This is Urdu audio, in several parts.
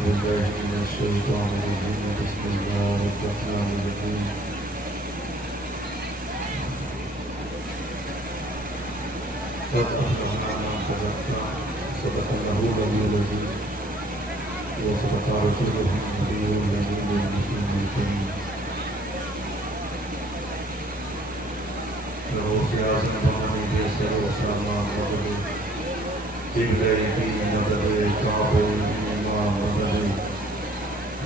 بالله من الشيطان الرجيم بسم الله الرحمن الرحيم قد أفلح من تزكى صدق الله العلي العظيم وصدق رسوله النبي الأمين المسلم الكريم له سياسة محمد بيسر وسلام وبركاته قبلتي مدد كعبه ما مدد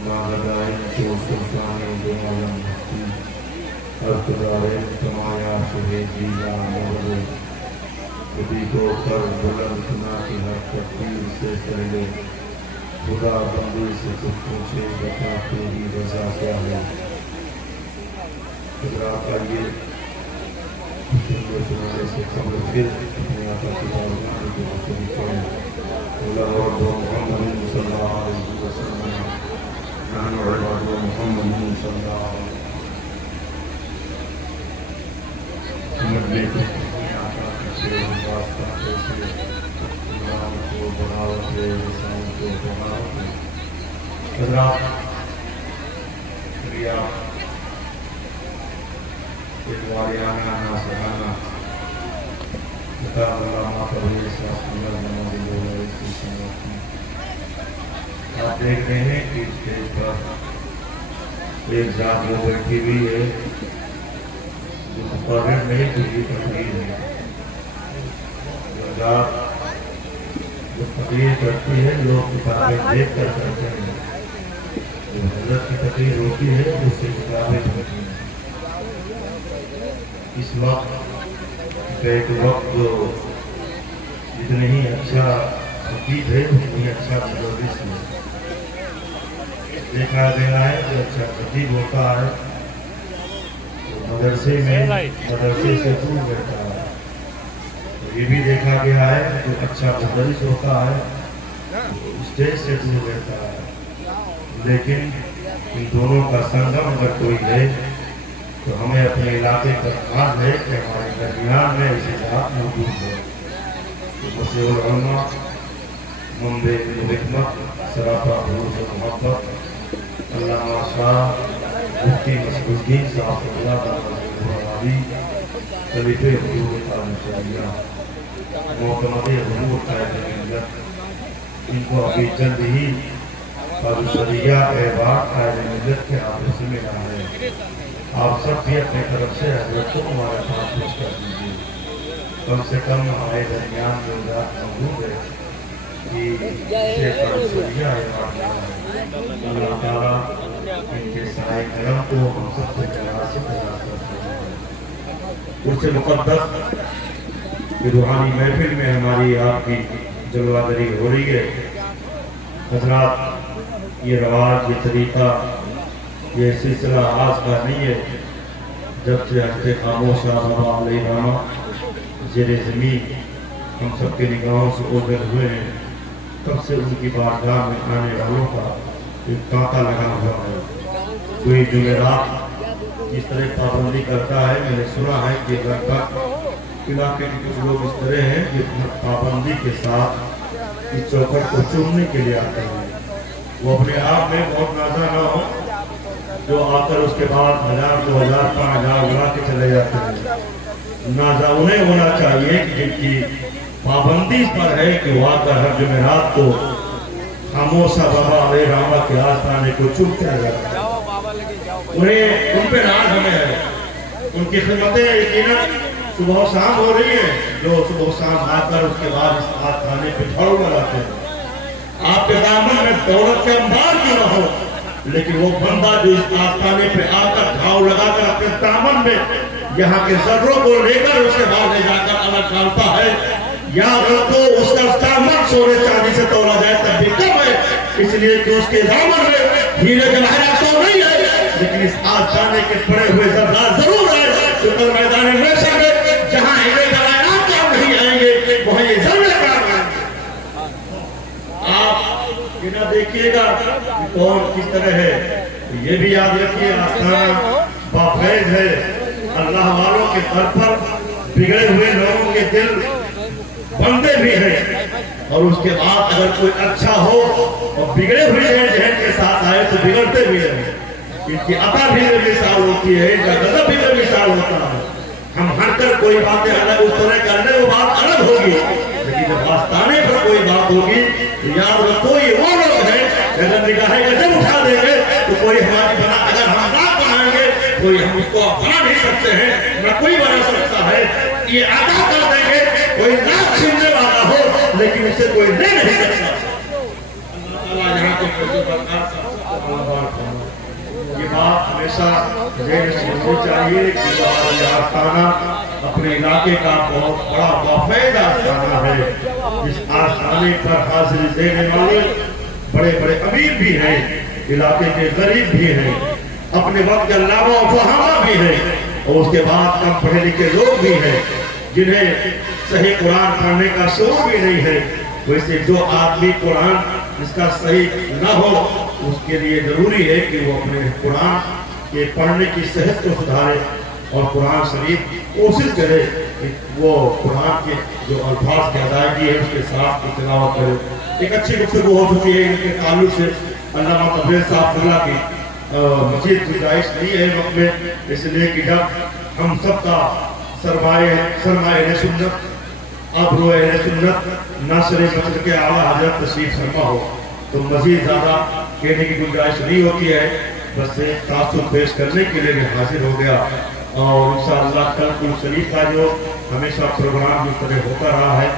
ما غدائن تو سلطان دمالم مختی ارتدارین تمایا شہید جیلا مدد کبھی کو کر بلند کنا کی ہر تقدیر سے پہلے خدا بندی سے کچھ پوچھے بتا تیری رضا کیا ہے خدا کا یہ سنگو سنانے سے قبل پھر اپنے آقا کی بارگاہ کے مختلف کریں اللہ و محمد صلی اللہ علیہ وسلم نحن عباد محمد صلی اللہ علیہ وسلم مدلے کو اپنے آقا کی شیر واسطہ پیسے امام کو بغاوت ہے رسان کو بغاوت ہے حضرات شکریہ واریانا ناصرانہ کتاب علامہ پرویز اللہ نمازی بولے کی سنت آپ دیکھ رہے ہیں کہ اسٹیج پر ایک ذات وہ بیٹھی ہوئی ہے جو مقرر نہیں کچھ تقریر ہے جو ذات جو تقریر کرتی ہے لوگ کتابیں دیکھ کر کرتے ہیں جو حضرت کی تقریر ہوتی ہے اس سے کتابیں ہوتی ہیں اس وقت بیک وقت جو جتنے ہی اچھا خطیب ہے اتنی اچھا مدرس ہے دیکھا گیا ہے جو اچھا خطیب ہوتا ہے تو مدرسے میں مدرسے سے دور رہتا ہے یہ بھی دیکھا گیا ہے جو اچھا مدرس ہوتا ہے اسٹیج سے دور رہتا ہے لیکن ان دونوں کا سنگم اگر کوئی ہے تو ہمیں اپنے علاقے کا خاص ہے کہ ہمارے درمیان میں اسی ذات موجود ہے تو مسیح العلماء منبع حکمت سراپا حروف محبت علامہ شاہ مفتی مسعود الدین صاحب اللہ تعالی خلیفہ حضور تعالی معتمد حضور قائد ملت ان کو ابھی جلد ہی قادسیہ احباب قائد ملت کے حوالے سے ملا ہے آپ سب بھی اپنے طرف سے حضرت کو ہمارے پاس پیش کر دیجیے کم سے کم ہمارے درمیان جو ذات موجود ہے کہ اسے قادسیہ احباب ہے اللہ تعالیٰ ان کے سائے کرم کو ہم سب سے مناسب ادا کرتے ہیں اس سے مقدس روحانی محفل میں ہماری آپ کی جلوہ گری ہو رہی ہے حضرات یہ رواج یہ طریقہ یہ سلسلہ آج کا نہیں ہے جب سے حضرت خاموش بابا علیہ رحمہ زیر زمین ہم سب کے نگاہوں سے اوجھل ہوئے ہیں تب سے ان کی بارگاہ میں آنے والوں کا ایک تانتا لگا ہوا ہے کوئی جمعرات اس طرح پابندی کرتا ہے میں نے سنا ہے کہ لگ بھگ علاقے کے کچھ لوگ اس طرح ہیں کہ پابندی کے ساتھ اس چوکھٹ کو چومنے کے لیے آتے ہیں وہ اپنے آپ میں بہت نازا نہ ہو جو آ کر اس کے بعد 1000 2000 5000 اڑا کے چلے جاتے ہیں نازا انہیں ہونا چاہیے جن کی پابندی پر ہے کہ وہ آ کر ہر جمعرات کو خاموشہ بابا علیہ رحمہ کے آستانے کو چومتے رہ جاتے ہیں انہیں ان پہ ناز ہمیں ہے ان کی خدمتیں یقیناً صبح و شام ہو رہی ہیں جو صبح و شام آ کر اس کے بعد اس آستانے پہ جھاڑو لگاتے ہیں آپ کے دامن میں دولت کے انبار کیوں نہ ہو لیکن وہ بندہ جو اس آستانے پہ آ کر جھاؤ لگا کر اپنے دامن میں یہاں کے ذروں کو لے کر اس کے بعد لے جا کر الگ ڈالتا ہے یاد رکھو اس کا دامن سونے چاندی سے تولا جائے تب بھی کم ہے اس لیے کہ اس کے دامن میں ہیرے جواہرات تو نہیں ہے لیکن اس آستانے کے پڑے ہوئے ذرات ضرور ہے جو کل میدان میں سکے جہاں ہیرے جواہرات کام نہیں آئیں گے وہاں یہ ضرور کام آئیں گے آپ یہ نہ دیکھیے گا کون کس طرح ہے یہ بھی یاد رکھیے آستانہ بافیض ہے اللہ والوں کے در پر بگڑے ہوئے لوگوں کے دل بندے بھی ہیں اور اس کے بعد اگر کوئی اچھا ہو اور بگڑے ہوئے ذہن کے ساتھ آئے تو بگڑتے بھی رہے. ان کی عطا بھی بے مثال ہوتی ہے, ان کا غضب بھی بے مثال ہوتا ہے. ہم ہٹ کر کوئی باتیں الگ اس طرح کر لیں وہ بات الگ ہوگی, لیکن جب آستانے پر کوئی بات ہوگی تو یاد رکھو یہ وہ لوگ ہیں اگر نگاہیں گجب اٹھا دیں گے تو کوئی ہماری بنا, اگر ہم بات بنائیں گے کوئی ہم اس کو بنا نہیں سکتے ہیں, نہ کوئی بنا سکتا ہے. یہ ادا کر دیں گے کوئی ناک چھیننے والا ہو لیکن اسے کوئی دے نہیں سکتا. اللہ یہاں کے یہ بات ہمیشہ ذہن میں رکھنی چاہیے کہ یہ آستانہ اپنے علاقے کا بہت بڑا بافید آستانہ ہے. اس آستانے پر حاضری دینے والے بڑے بڑے امیر بھی ہیں, علاقے کے غریب بھی ہیں, اپنے وقت کے علامہ و فہامہ بھی ہیں, اور اس کے بعد کم پڑھے لکھے لوگ بھی ہیں جنہیں صحیح قرآن پڑھنے کا شعور بھی نہیں ہے. ویسے جو آدمی قرآن جس کا صحیح نہ ہو اس کے لیے ضروری ہے کہ وہ اپنے قرآن کے پڑھنے کی صحت کو سدھارے اور قرآن شریف کوشش کرے کہ وہ قرآن کے جو الفاظ کی ادائیگی ہے اس کے ساتھ تلاوت کرے. ایک اچھی گفتگو ہو چکی ہے ان کے تعلق سے. علامہ تبریز صاحب اللہ کی مزید گزارش نہیں ہے وقت میں, اس لیے کہ جب ہم سب کا سرمایہ اہل سنت ابرو اہل سنت ناصر مسجد کے اعلیٰ حضرت تشریف فرما ہو تو مزید زیادہ کہنے کی گنجائش نہیں ہوتی ہے. بس ایک تاثر پیش کرنے کے لیے میں حاضر ہو گیا, اور انشاءاللہ کل قرآن شریف کا جو ہمیشہ پروگرام اس طرح ہوتا رہا ہے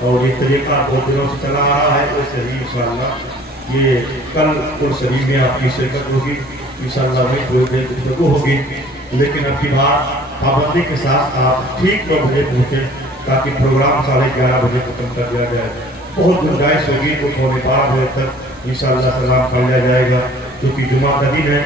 اور یہ طریقہ بہت دنوں سے چلا آ رہا ہے, ویسے ہی انشاءاللہ یہ کل قرآن شریف میں آپ کی شرکت ہوگی. انشاءاللہ میں کوئی دیر گفتگو ہوگی, لیکن اب کی بات پابندی کے ساتھ آپ ٹھیک 9 بجے پہنچیں تاکہ پروگرام 11:30 بجے ختم کر دیا جائے. بہت گنجائش ہوگی تو 12:15 بجے تک انشاءاللہ سلام پڑھ لیا جائے گا, کیونکہ جمعہ کا دن ہے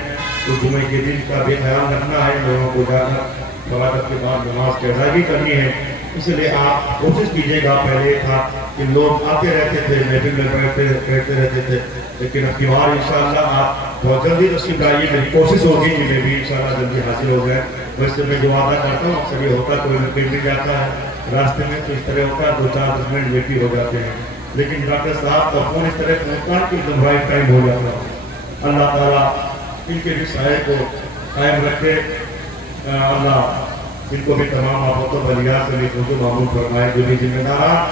تو جمعے کے دن کا بھی خیال رکھنا ہے, لوگوں کو جا کر فوائد کے بعد نماز کی ادائیگی کرنی ہے. اس لیے آپ کوشش کیجیے گا. پہلے تھا کہ لوگ آتے رہتے تھے محفل میں بیٹھتے رہتے تھے, لیکن اب کی بار انشاءاللہ آپ بہت جلدی تشریف لائیے. میری کوشش ہوگی کہ میں بھی انشاءاللہ جلدی حاصل ہو جائے. ویسے میں جو وعدہ کرتا ہوں اکثر یہ ہوتا ہے کوئی نکل بھی جاتا ہے راستے میں تو اس طرح ہوتا ہے 2-4 منٹ لیٹ بھی ہو جاتے ہیں, لیکن ڈاکٹر صاحب کا فون اس طرح پہنچتا ہے کہ ایک دم رائٹ ٹائم ہو جاتا ہے. اللہ تعالیٰ ان کے بھی سائے کو قائم رکھے. اللہ ان کو بھی تمام آفتوں بلیات سے بھی خود معمول فرمائے. جو بھی ذمہ داران,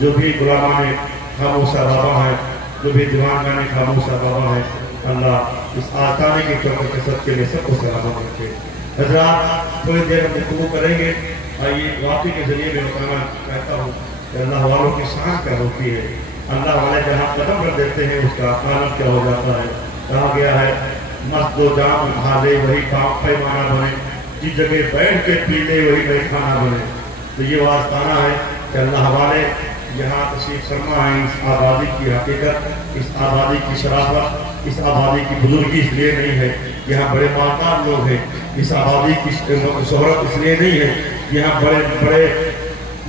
جو بھی غلامان خاموشہ بابا ہیں, جو بھی دیوانگان خاموشہ بابا ہیں, اللہ اس آستانے کی چوکٹ کے سب کے لیے سب کو سلامت رکھے. حضرات تھوڑی دیر ہم گفتگو کریں گے. آئیے واقعی کے ذریعے میں بتانا چاہتا ہوں کہ اللہ والوں کی شان کیا ہوتی ہے. اللہ والے جہاں قدم رکھ دیتے ہیں اس کا عالم کیا ہو جاتا ہے. کہا گیا ہے مست و جام ڈھالے وہی کام پیمانہ بنے, جس جگہ بیٹھ کے پی لے وہی بیٹھانا بنے. تو یہ واسطانہ ہے کہ اللہ والے یہاں تشریف فرما ہے. اس آبادی کی حقیقت, اس آبادی کی شرافت, اس آبادی کی بزرگی اس لیے نہیں ہے یہاں بڑے مالدار لوگ ہیں. اس آبادی کی شہرت اس لیے نہیں ہے یہاں بڑے بڑے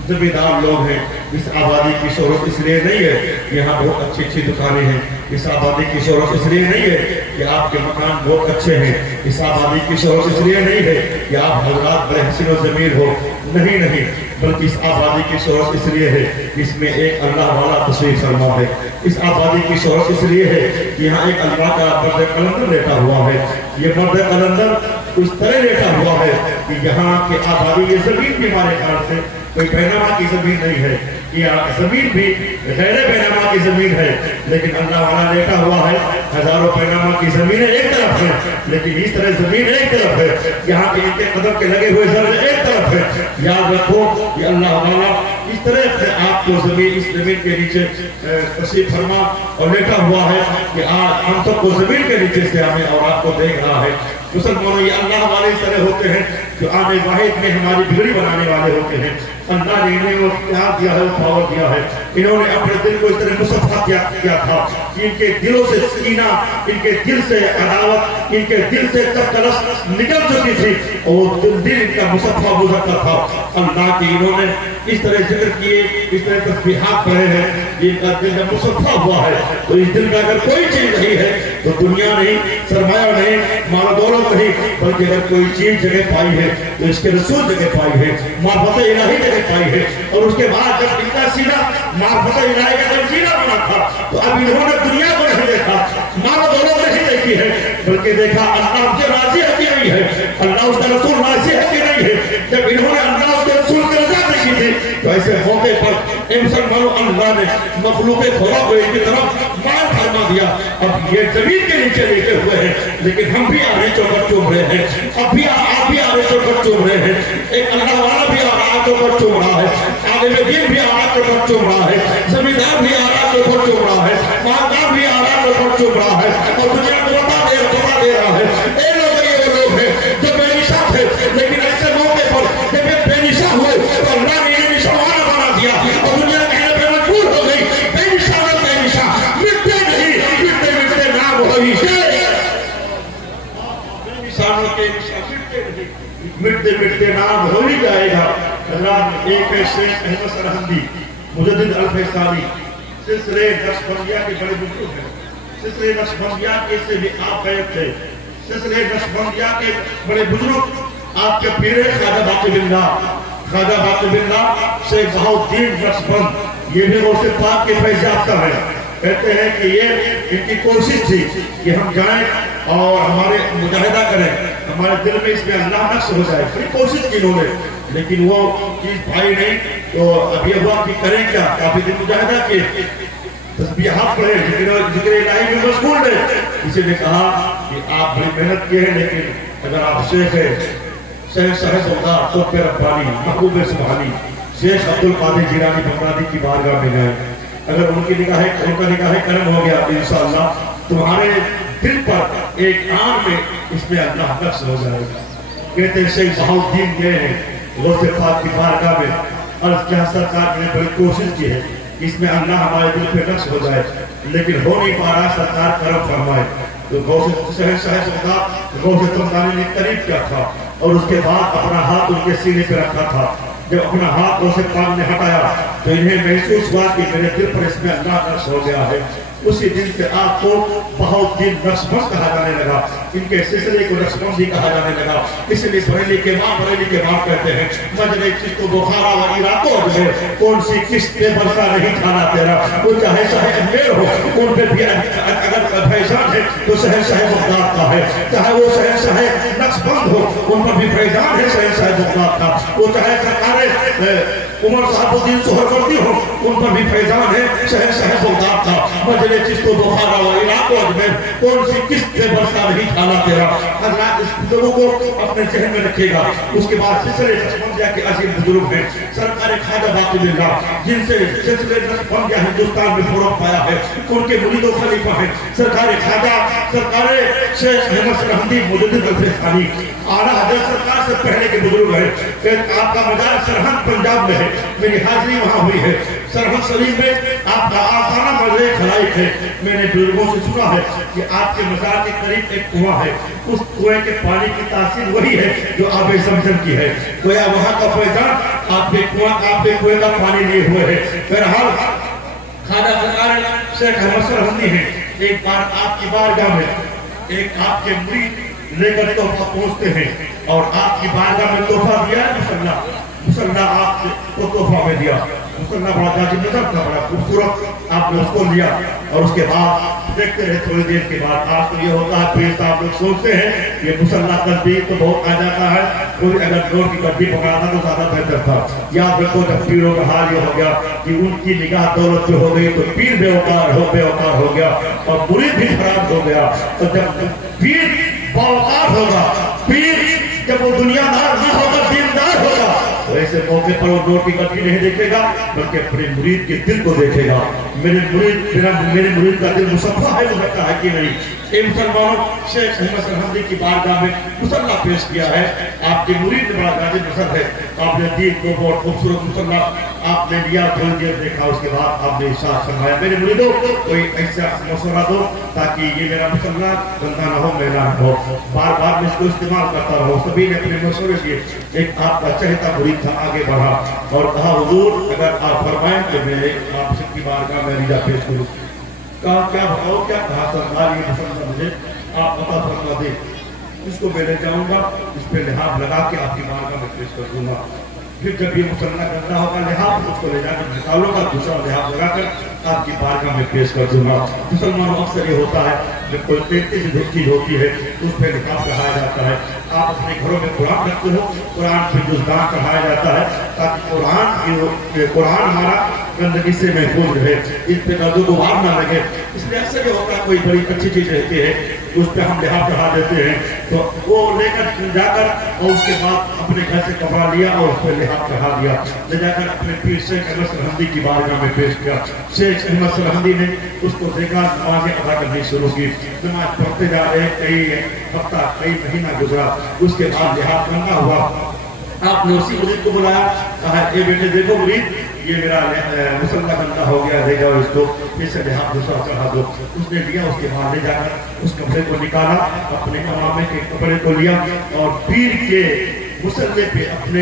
زمیندار لوگ ہیں. اس آبادی کی شہرت اس لیے نہیں ہے یہاں بہت اچھی اچھی دکانیں ہیں. اس آبادی کی شہرت اس لیے نہیں ہے کہ آپ کے مکان بہت اچھے ہیں. اس آبادی کی شہرت اس لیے نہیں ہے کہ آپ حضرات بڑے حسین و ضمیر ہو. نہیں, بلکہ اس آبادی کی شہرت اس لیے ہے اس میں ایک اللہ والا تشریف فرما ہے. اس آبادی کی شہرت اس لیے ہے کہ یہاں ایک اللہ کا مرد قلندر لیٹا ہوا ہے. یہ مرد قلندر اس طرح لیٹا ہوا ہے کہ یہاں کے آبادی یہ زمین بھی ہمارے خیال سے کوئی پیناما کی زمین نہیں ہے. یہ زمین بھی غیر پیناما کی زمین ہے, لیکن اللہ والا لیٹا ہوا ہے. ہزاروں پیناما کی زمینیں ایک طرف ہے, لیکن اس طرح زمین ایک طرف ہے. یہاں کے ان کے قدم کے لگے ہوئے زمین ایک طرف ہے. یاد رکھو یہ اللہ والا اس طرح سے آپ کو زمین, اس زمین کے نیچے تشریف فرما اور لیٹا ہوا ہے کہ آج ہم سب کو زمین کے نیچے سے ہمیں اور آپ کو دیکھ رہا ہے. مسلمانوں یہ اللہ والے اس طرح ہوتے ہیں جو آنے واحد میں ہماری بگڑی بنانے والے ہوتے ہیں. اللہ نے انہیں وہ اختیار دیا ہے, وہ پاور دیا ہے. انہوں نے اپنے دل کو اس طرح مصفحہ کیا تھا کہ ان کے دلوں سے کینہ ان کے دل سے، عداوت ان کے دل سے کلس نکل چکی تھی، اور دل ان کا مصفہ گزرتا تھا۔ اللہ کی انہوں نے اس طرح ذکر کیے، اس طرح تسبیحات پڑھے ہیں، جن کا دل میں مصفہ ہوا ہے۔ تو اس دل کا اگر کوئی چیز نہیں ہے تو دنیا نہیں، سرمایہ نہیں، مال و دولت نہیں، بلکہ اگر کوئی چیز جگہ پائی ہے تو اس کے رسول جگہ پائی ہے، معرفت الہی جگہ پائی ہے۔ اور اس کے بعد جب ان کا سینہ معرفت الہی کا جب سینہ بنا تھا تو اب انہوں نے دنیا کو نہیں دیکھا، مال و دولت نہیں دیکھی ہے، بلکہ دیکھا اللہ اس سے راضی ہے کہ نہیں ہے، اللہ اس کا رسول راضی ہے کہ نہیں ہے۔ جب انہوں نے اللہ اس کے رسول کی رضا دیکھی تھی تو ایسے موقع پر اے مسلمانوں، اللہ نے مخلوق خدا کو ایک کی طرف مار فرما دیا۔ اب یہ زمین کے نیچے لیٹے ہوئے ہیں، لیکن ہم بھی آرے چوکر چوم رہے ہیں، اب بھی آپ بھی آرے چوکر چوم رہے ہیں۔ ایک اللہ والا بھی آرہ چوکر چوم رہا ہے، عالم دین بھی آرہ چوکر چوم رہا ہے، زمیندار بھی آرہ چوکر چوم رہا ہے، مالدار بھی آرہ چوکر چوم رہا ہے، اور دنیا کو بتا دے رہا ہے۔ اے لوگ، یہ وہ لوگ ہیں جو بے نشاں تھے، لیکن ایسے موقع پر جب یہ بے نشاں ہوئے تو اللہ نے انہیں نشانہ بنا دیا، اور دنیا کہنے پہ مجبور ہو گئی، بے نشاں مٹتے نہیں، مٹتے مٹتے نام ہوئی ہے، بے نشانوں کے نشان مٹتے نہیں، مٹتے مٹتے نام ہو ہی جائے گا۔ اللہ نے ایک ہے شیخ احمد سرہندی مجدد الفیصانی، سلسلے نقشبندیہ کے بڑے بزرگ ہیں، سلسلے نقشبندیہ کے سے بھی آپ غیب تھے، سلسلے نقشبندیہ کے بڑے بزرگ آپ کے پیر خواجہ باقی باللہ شیخ بہاؤالدین نقشبند، یہ بھی غوث پاک کے فیض یافتہ ہے۔ کہتے ہیں کہ یہ ان کی کوشش تھی کہ ہم جائیں اور ہمارے مجاہدہ کریں، ہمارے دل میں اس میں اللہ نقش ہو جائے، پھر کوشش کی انہوں نے، لیکن وہ چیز پائی نہیں۔ تو اب یہ ہوا کہ کریں کیا، کافی دن مجاہدہ کے تسبیحات پڑھے، ذکر الہی میں مشغول رہے۔ کسی نے کہا کہ آپ بڑی محنت کی ہے، لیکن اگر آپ شیخ ہے، شیخ صاحب اللہ قطب ربانی محبوب سبحانی شیخ عبدالقادر جیلانی بغدادی کی بارگاہ میں گئے، اگر ان کا نگاہ کرم ہو گیا تو انشاءاللہ تمہارے دل پر ایک آن میں اس میں اللہ نقش ہو جائے گا۔ کہتے ہیں شیخ بہاؤالدین گئے ہیں غوث پاک کی بارگاہ میں، عرض کیا سرکار نے بڑی کوشش کی ہے اس میں اللہ ہمارے دل پہ نقش ہو جائے، لیکن ہو نہیں پا رہا، سرکار کرم فرمائے۔ تو غوث سمدانی نے قریب کیا تھا اور اس کے بعد اپنا ہاتھ ان کے سینے پہ رکھا تھا۔ جب اپنا ہاتھ غوث پاک نے ہٹایا تو انہیں محسوس ہوا کہ میرے دل پر اس میں اللہ نقش ہو گیا ہے۔ اسی دن سے آپ کو بہاؤالدین نقشبند کہا جانے لگا، ان کے سلسلے کو نقشبندی کہا جانے لگا۔ اس لیے بریلی کے ماں کہتے ہیں مجرے چشت و بخارا و عراق و اجمیر، کون سی قسط پہ برسا نہیں کھانا تیرا، وہ چاہے اجمیر ہو ان پہ بھی اگر فیضان ہے تو شہنشاہ بغداد کا ہے، چاہے وہ شہنشاہ نقشبند ہو ان پر بھی فیضان ہے شہنشاہ بغداد کا، وہ چاہے سرکار عمر صاحب الدین سہروردی ہو ان پر بھی فیضان ہے شہنشاہ بغداد کا۔ مجلے چشت و بخارا و عراق و اجمیر، کون سی قسط پہ برسا نہیں کھانا تیرا۔ حضرات اس بزرگوں کو اپنے ذہن میں رکھے گا۔ اس کے بعد سلسلے نقشبندیہ کے عظیم بزرگ ہیں سرکار خواجہ باقی باللہ، جن سے سلسلے نقشبندیہ ہندوستان میں فروغ پایا ہے، ان کے مرید و خلیفہ ہیں سرکار خواجہ سرکار شیخ احمد سرہندی مجدد الفیصانی، اعلیٰ حضرت سرکار سے پہلے کے بزرگ ہیں کہ آپ کا مزار سرہند پنجاب میں ہے، میری حاضری وہاں ہوئی ہے۔ سرہند شریف میں آپ کا آسانہ مزار خلائق ہے۔ میں نے بزرگوں سے سنا ہے کہ آپ کے مزار کے قریب ایک کنواں ہے، اس کنویں کے پانی کی تاثیر وہی ہے جو آب زمزم کی ہے، گویا وہاں کا فیضان آپ کے کنویں کا پانی لیے ہوئے ہے۔ بہرحال خواجہ سرکار شیخ احمد سرہندی ہیں، ایک بار آپ کی بارگاہ میں ایک آپ کے مرید لے کر تحفہ پہنچتے ہیں اور آپ کی بارگاہ میں تحفہ دیا ہے، مسلح آپ کو تحفہ میں دیا، مسلح بڑا جاجب نظر تھا، بڑا خوبصورت، آپ نے اس کو لیا اور اس کے بعد دیکھتے رہے تھوڑی دیر کے بعد آپ کو یہ ہوتا ہے پھر صاحب لوگ سوچتے ہیں یہ مسلح تسبیح تو بہت آ جاتا ہے، کوئی اگر ڈور کی تسبیح پکڑاتا تو زیادہ بہتر تھا۔ یاد رکھو جب پیروں کا حال یہ ہو گیا کہ ان کی نگاہ دولت پہ ہو گئی تو پیر بے وقار ہو گیا اور مرید بھی خراب ہو گیا، اور جب پیر باوقار ہوگا، پیر جب وہ دنیا دار نہ ہوگا دیندار ہوگا تو ایسے موقع پر وہ نوٹ کی گٹی نہیں دیکھے گا بلکہ اپنے مرید کے دل کو دیکھے گا۔ میرے مرید کا دل مصفہ ہے، وہ ہے کہ نہیں، اے مسلمانوں، شیخ احمد سرہندی کی بارگاہ میں مصلی پیش کیا ہے. آپ کے مرید نے بڑا واجب نصر ہے. آپ نے دین کو بہت خوبصورت مصلی آپ نے لیا، تھوڑی دیر دیکھا، اس کے بعد آپ نے ارشاد فرمایا میرے مریدوں کوئی ایسا مشورہ دو تاکہ یہ میرا مصلی گندہ نہ ہو، میلا نہ ہو. بار بار میں اس کو استعمال کرتا رہا. سبھی نے اپنے مشورے دیے. ایک آپ کا چہتا مرید تھا، آگے بڑھا اور کہا حضور اگر آپ فرمائیں کہ میں آپ سب کی بارگاہ میں ریجا پیش کروں. کہا کیا بتاؤ، کیا کہا سرکار یہ مصلی مجھے آپ عطا فرما دے، اس کو میں لے جاؤں گا، اس پہ لحاف لگا کے آپ کی بارگاہ میں پیش کر دوں گا. پھر جب یہ مصلی گندا ہوگا لحاف اس کو لے جا کر نکالوں گا، دوسرا لحاف لگا کر آپ کی بارگاہ میں پیش کر دوں گا. مسلمانوں اکثر یہ ہوتا ہے جب کوئی تیزی سے چیز ہوتی ہے اس پہ لحاف چڑھایا جاتا ہے. آپ اپنے گھروں میں قرآن رکھتے ہو، قرآن پہ جزدان چڑھایا جاتا ہے تاکہ قرآن ہمارا گندگی سے محفوظ رہے، اس پہ گرد و غبار نہ لگے. اس لیے اکثر یہ ہوتا ہے کوئی بڑی اچھی چیز رہتی ہے اس پہ ہم لحاف چڑھا دیتے ہیں، تو وہ لے کر جا کر اور اس کے بعد اپنے گھر سے کپڑا لیا اور اس پہ لحاف چڑھا دیا، لے جا کر اپنے پیر شیخ احمد سرہندی کی بارگاہ میں پیش کیا. شیخ احمد سرہندی نے اس کو دیکھا، نمازیں ادا کرنی شروع کی. نماز پڑھتے جا رہے، کئی ہفتہ کئی مہینہ گزرا. اس کے بعد لحاف گندا ہوا. آپ نے اسی مرید کو بلایا، کہا اے بیٹے دیکھو مرید یہ میرا مصلی گندا ہو گیا، لے جاؤ اس کو، پھر سے لحاف دوسرا چڑھا دو. اس نے لیا، اس کے بعد لے جا کر اس کپڑے کو نکالا، اپنے امامے کے کپڑے کو لیا اور پیر کے مصلی پہ اپنے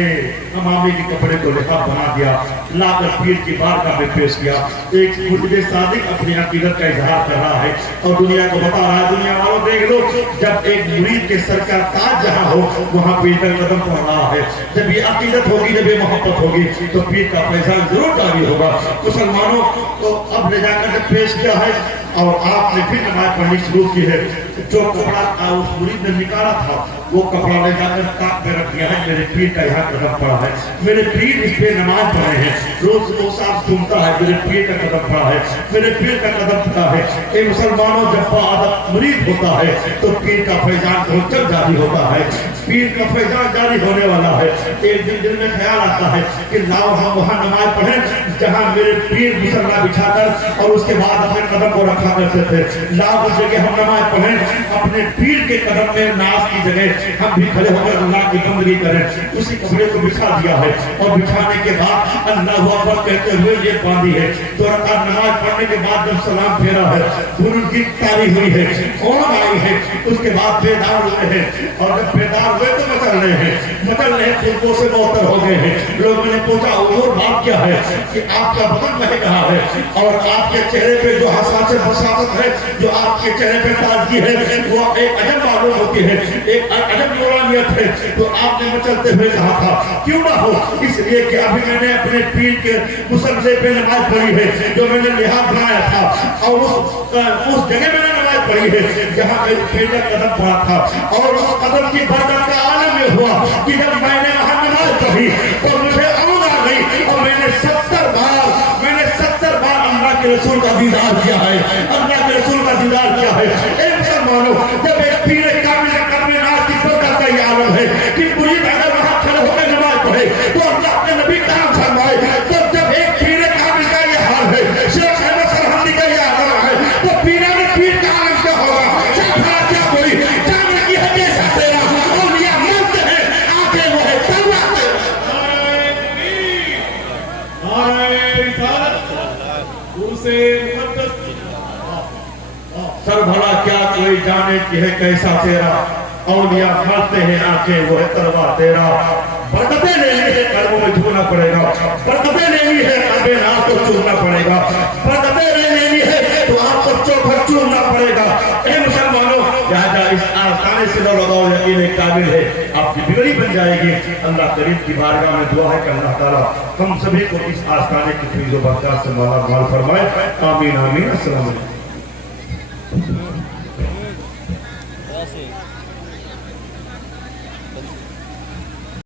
امامے کے کپڑے کو لحاف بنا دیا، لا کر پیر کی بارگاہ میں پیش کیا. ایک مرشد صادق اپنی عقیدت کا اظہار کر رہا ہے اور دنیا کو بتا رہا ہے، دنیا والوں دیکھ لو، جب ایک مرید کے سر کا تاج جہاں ہو وہاں پیر کا قدم پڑ رہا ہے. جب یہ عقیدت ہوگی، جب یہ محبت ہوگی تو پیر کا فیضان ضرور جاری ہوگا. مسلمانوں تو اب لے جا کر جب پیش کیا ہے اور آپ نے پھر نماز پڑھنی شروع کی ہے. جو کپڑا اس مرید نے نکالا تھا وہ کپڑا لے جا کر تاک پہ رکھ دیا ہے، میرے پیر کا یہاں قدم پڑا ہے، میرے پیر اس پہ نماز پڑھے ہیں، روز وہ صاحب سنتا ہے میرے پیر کا قدم پڑا ہے، میرے پیر کا قدم پڑا ہے. اے مسلمانوں جب عادت مرید ہوتا ہے تو پیر کا فیضان پہنچل جاری ہوتا ہے، پیر کا فیضان جاری ہونے والا ہے. ایک دن دل میں خیال آتا ہے کہ لاؤ ہم وہاں نماز پڑھیں جہاں میرے پیر مصلی بچھا کر اور اس کے بعد اپنے قدم کو رکھا کرتے تھے. لاؤ اس جگہ ہم نماز پڑھیں، اپنے پیر کے قدم میں ناز کی جگہ ہم بھی کھڑے ہو کر اللہ کی بندگی کریں. اسی کپڑے کو بچھا دیا ہے اور بچھانے کے بعد اللہ اکبر کہتے ہوئے یہ باندھی ہے. 2 رکعت نماز پڑھنے کے بعد جب سلام پھیرا ہے، سورج کی تاری ہوئی ہے، فوراً آئی ہے، اس کے بعد بیدار ہوئے ہیں اور جب بیدار ہوئے تو مچل رہے ہیں، خطبوں سے معطر ہو گئے ہیں. لوگوں نے پوچھا حضور بات کیا ہے کہ آپ کا بدن بہہ رہا ہے اور آپ کے چہرے پہ جو حساسیت بساطت ہے، جو آپ کے چہرے پہ تازگی ہے، وہ ایک عجب معلوم ہوتی ہے، ایک عجب نورانیت ہے. تو آپ نے مچلتے ہوئے کہا تھا کیوں نہ ہو، اس لیے کہ ابھی میں نے اپنے پیر کے مصلی پہ نماز پڑھی ہے جو میں نے لحاف بنایا تھا اور اس جگہ میں نے نماز پڑھی ہے جہاں میرے پیر کا قدم پڑا تھا. اور اس قدم کی برکت کا عالم یہ ہوا کہ جب میں نے وہاں نماز پڑھی تو مجھے آمد آ گئی اور میں نے 70 بار اللہ کے رسول کا دیدار کیا ہے، اللہ کے رسول کا دیدار کیا ہے. اے مسلمانوں جب ایک پیر کامل قدم ناز کی برکت کا یہ عالم ہے کہ مرید اگر وہاں کھڑے ہو کے نماز پڑھے تو اللہ کے نبی کام فرمائے. تو جب ایک پیر کامل کا یہ حال ہے، شیخ احمد سرہندی کا یہ عالم ہے، تو پیران پیر کا عالم کیا ہوگا؟ کیا کوئی جانے کی ہے کیسا تیرا اولیاء مانتے ہیں آگے وہ ہے تلوار سر بھلا کیا کوئی جانے کی ہے کیسا تیرا اولیاء مانتے ہیں آنکھیں وہ ہے تلوار تیرا. برکتیں لینی ہے قلبوں میں چھونا پڑے گا، برکتیں لینی ہے قلب ناز کو چوننا پڑے گا، برکتیں لینی ہے تو آپ کو چوکھر چوننا پڑے گا. اے مسلمانوں لہذا اس آستانے سے لو لگاؤ، یقین کامل ہے آپ کی بگڑی بن جائے گی. اللہ کریم کی بارگاہ میں دعا ہے کہ اللہ تعالیٰ ہم سبھی کو اس آستانے کی فیض و برکات سے مالا مال فرمائے. آمین آمین. السلام علیکم.